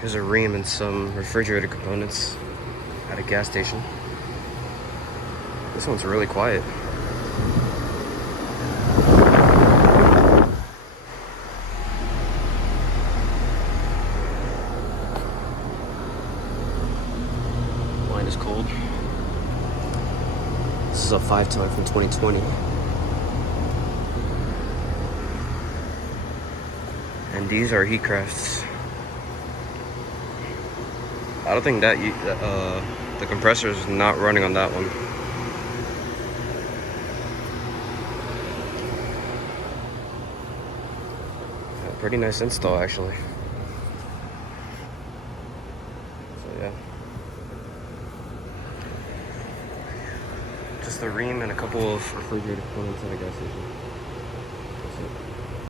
Here's a Rheem and some refrigerator components at a gas station. This one's really quiet. Wine is cold. This is a 5-ton from 2020. And these are Heatcrafts. I don't think that the compressor is not running on that one. Yeah, pretty nice install actually. So yeah. Just the Rheem and a couple of refrigerator components at a gas station.